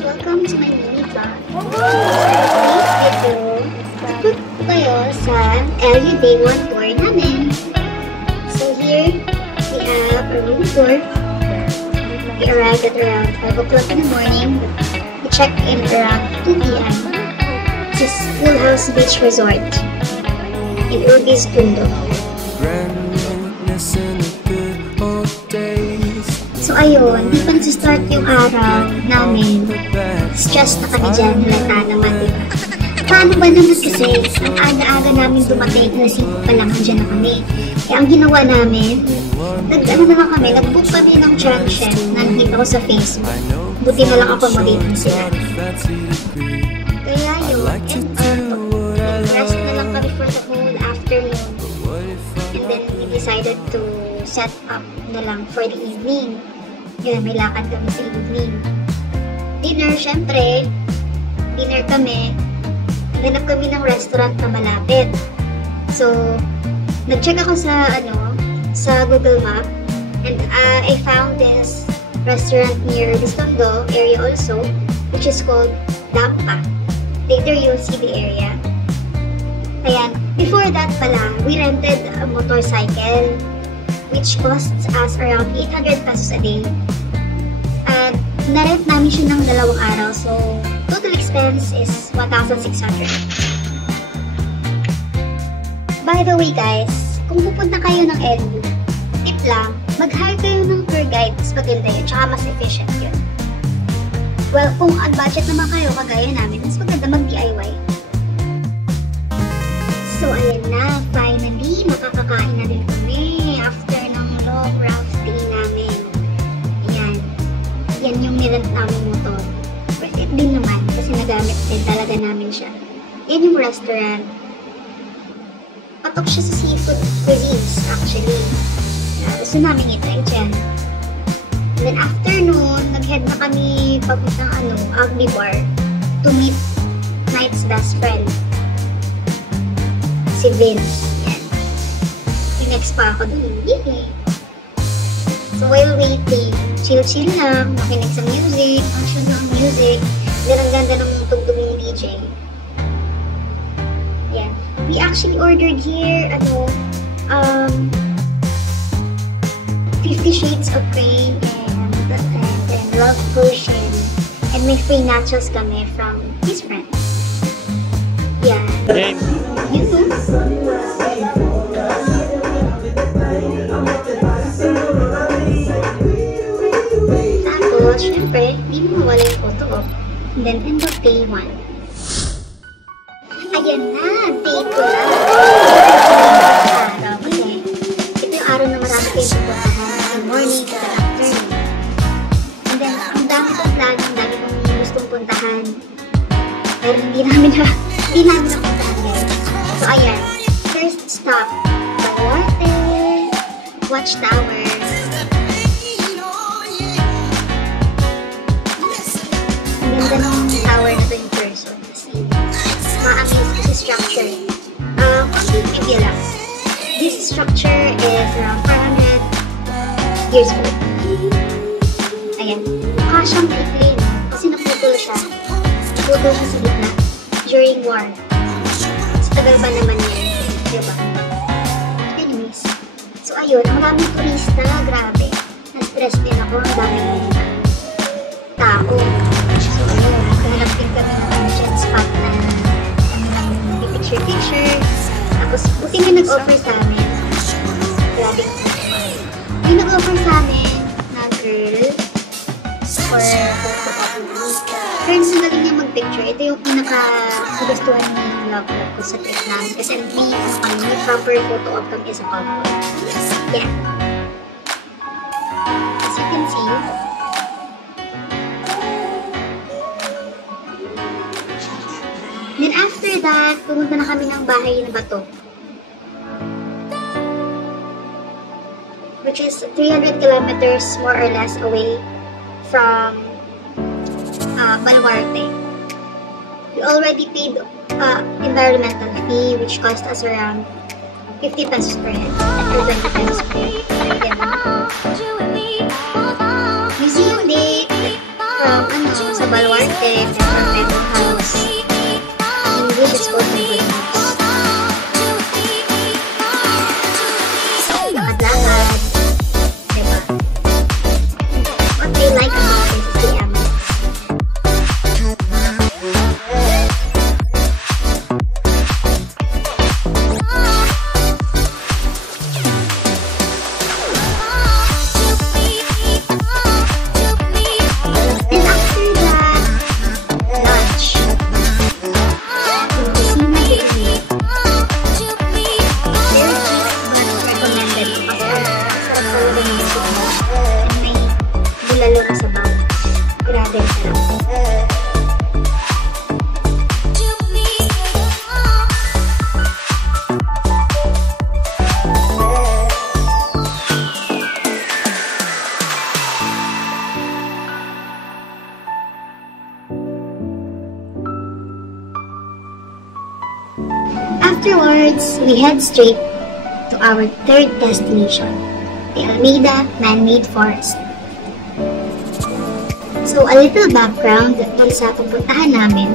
Welcome to my mini vlog. Today's video, ikot ko kayo sa LU Day 1 tour namin. So here, we have a room tour. We arrived at around 5 o'clock in the morning. We checked in around 2 p.m. This is Full House Beach Resort in Urbis, Tondo. So ayun, di pa nag-start yung araw namin. Stress na kami dyan, halata naman, diba? Paano ba naman kasi, ang aga-aga namin dumating, alas 5 pa lang, dyan na kami. Kaya ang ginawa namin, nag-book kami ng junction na nakita ko sa Facebook. Buti na lang accommodate sila. Kaya yun, rest na lang kami for the whole afternoon. And then we decided to set up na lang for the evening. Yun, may lakad kami sa evening. Dinner, syempre. Dinner kami. Hanap kami ng restaurant na malapit. So, nag-check ako sa, sa Google Map. And I found this restaurant near Bistondo area also, which is called Dampa. Later, you'll see the area. Ayan. Before that pala, we rented a motorcycle, which costs us around 800 pesos a day. At na-rent namin siya ng 2 araw. So, total expense is 1,600. By the way guys, kung pupunta kayo ng LU, tip lang, mag-hire kayo ng tour guide, mas maganda yun, tsaka mas efficient yun. Well, kung on budget naman kayo, kagaya namin, mas maganda mag-DIY. So, ayan na, finally, makakakain na din kami after ng long rough day namin. Ayan. Yan yung nirent namin motor. Worth it din naman kasi nagamit din talaga namin siya. Yan yung restaurant. Patok siya sa seafood cuisines, actually. Gusto namin itry dyan. And then after noon, nag-head na kami papuntang Agni Bar to meet Knight's best friend. Si Vince. Yan. Next pa ako dun. Yay! So while waiting, chill-chill lang, makinig sa music, function ng music, then ang ganda ng tugtog ng DJ. Yan. We actually ordered here, 50 Shades of Grey and Love Potion. And may free nachos kami from his friends. Yeah. You too? Tapos, syempre, hindi mo mawala yung photo op. And then, end of day 1. Ayan na, day 2 na. Araw, kasi ito yung araw na marami kayo puntahan. From morning to the afternoon. And then, ang dami kong plan, ang dami kong gustong puntahan. Pero hindi namin napuntahan ngayon. So, ayan. First stop, Baluarte Watchtower. Ang ganda ng tower na to in person. Kasi, ma-amaze kasi structure. Konting trivia lang. This structure is around 400 years old. Ayan. Mukha siyang maikli, no? Kasi naputol siya. Naputol siya sa gitna. During war. Sa tagal ba naman yan? Diba? Anyways. So, ayun. Ang daming turista. Grabe. Na-stress din ako. Ang daming tao. So, ayun. Nagkahanap din kami ng jet spot na picture. Tapos, buti na nag-offer sa amin. Grabe. Yung nag-offer sa amin na girl for photo. personally niya mag-picture, ito yung pinaka-gustuhan ni Love ko sa trip namin. Kasi may proper photo op kami sa couple. Yeah. As you can see, then after that, pumunta na kami ng bahay na bato. Which is 300 kilometers more or less away from Baluarte. We already paid environmental fee which cost us around 50 pesos per head or 20 pesos per head. Museum date from sa Baluarte from Pebble House. English is called Pebble House. Lakad-lakad. Diba? What they like about it is the ambience. Afterwards, we head straight to our third destination, the Almeida Man-Made Forest. So, a little background dun sa pupuntahan namin.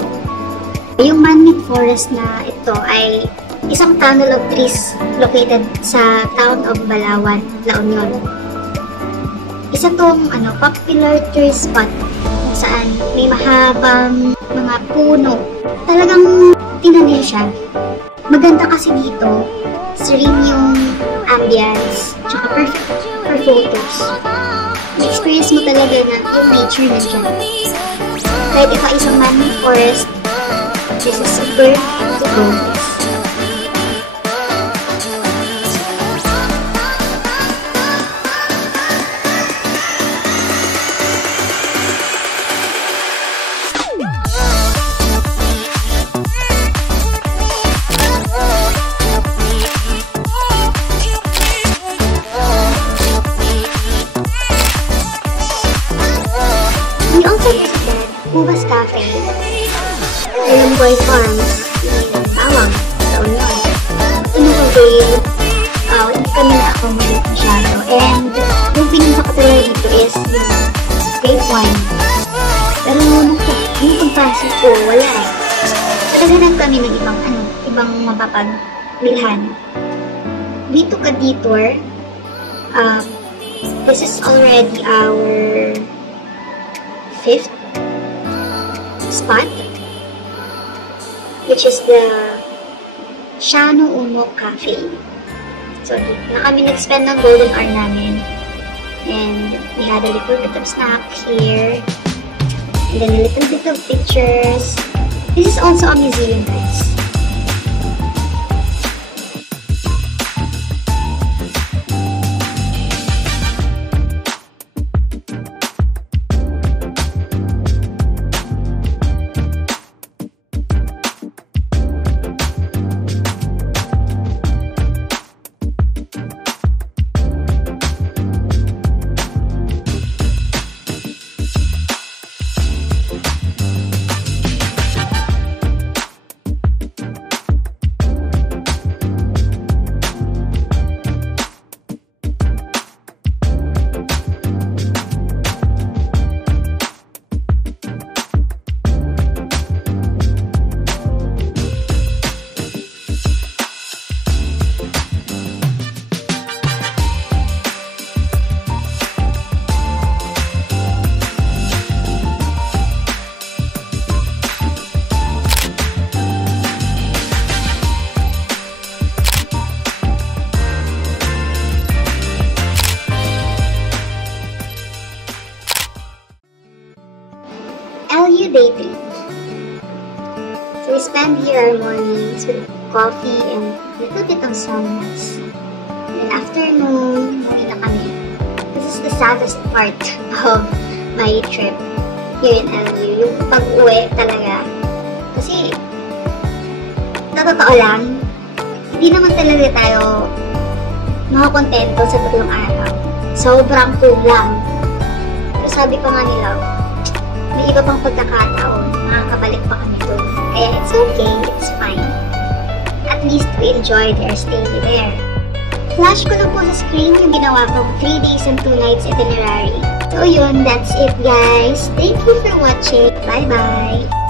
Yung man-made forest na ito ay isang tunnel of trees located sa town of Balawan, La Union. Isa tong popular tourist spot saan may mahabang mga puno. Talagang tinanin siya. Maganda kasi dito, serene yung ambience, tsaka perfect for photos. Na-experience mo talaga na yung nature nandiyan. Kahit ito isang man-made forest, this is super to go. Ubas Cafe, yung Boy Farms, yung Bawang, sa Union. Innovate, hindi kami na-accommodate masyado. And yung pinaka-katulad dito is yung grape wine. Pero yung pagpasok ko, wala eh. Naghahanap kami ng ibang mapapagbilhan. Dito ka detour, this is already our 5th spot, which is the Shano Umo Cafe. So, dito na kami nag-spend ng golden hour namin. And we had a little bit of snack here. And then a little bit of pictures. This is also a museum, guys. spend here our mornings with coffee and a little bit of sunrise. Then afternoon, uwi na kami. This is the saddest part of my trip here in LU. Yung pag-uwi talaga. Kasi, na totoo lang, hindi naman talaga tayo makakontento sa 3 araw. Sobrang kulang. Pero sabi pa nga nila, may iba pang pagkakataon, makakabalik pa kami doon. Kaya it's okay, it's fine. At least we enjoyed our stay there. Flash ko lang po sa screen yung ginawa kong 3 days and 2 nights itinerary. So yun, that's it guys. Thank you for watching. Bye-bye!